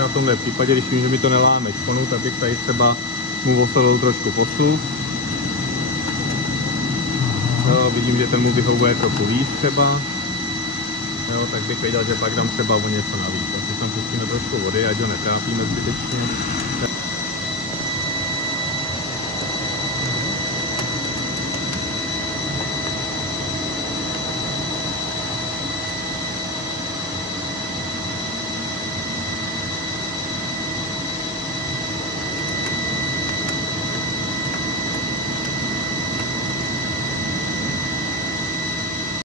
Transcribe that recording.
třeba v tomhle případě, když vím, že mi to neláme šponu, tak bych tady třeba mu osolil trošku postup. Jo, vidím, že ten mu vyhovuje trochu víc třeba. Jo, tak bych věděl, že pak dám třeba o něco navíc. Asi tam pustíme trošku vody, ať ho netrápíme zbytečně.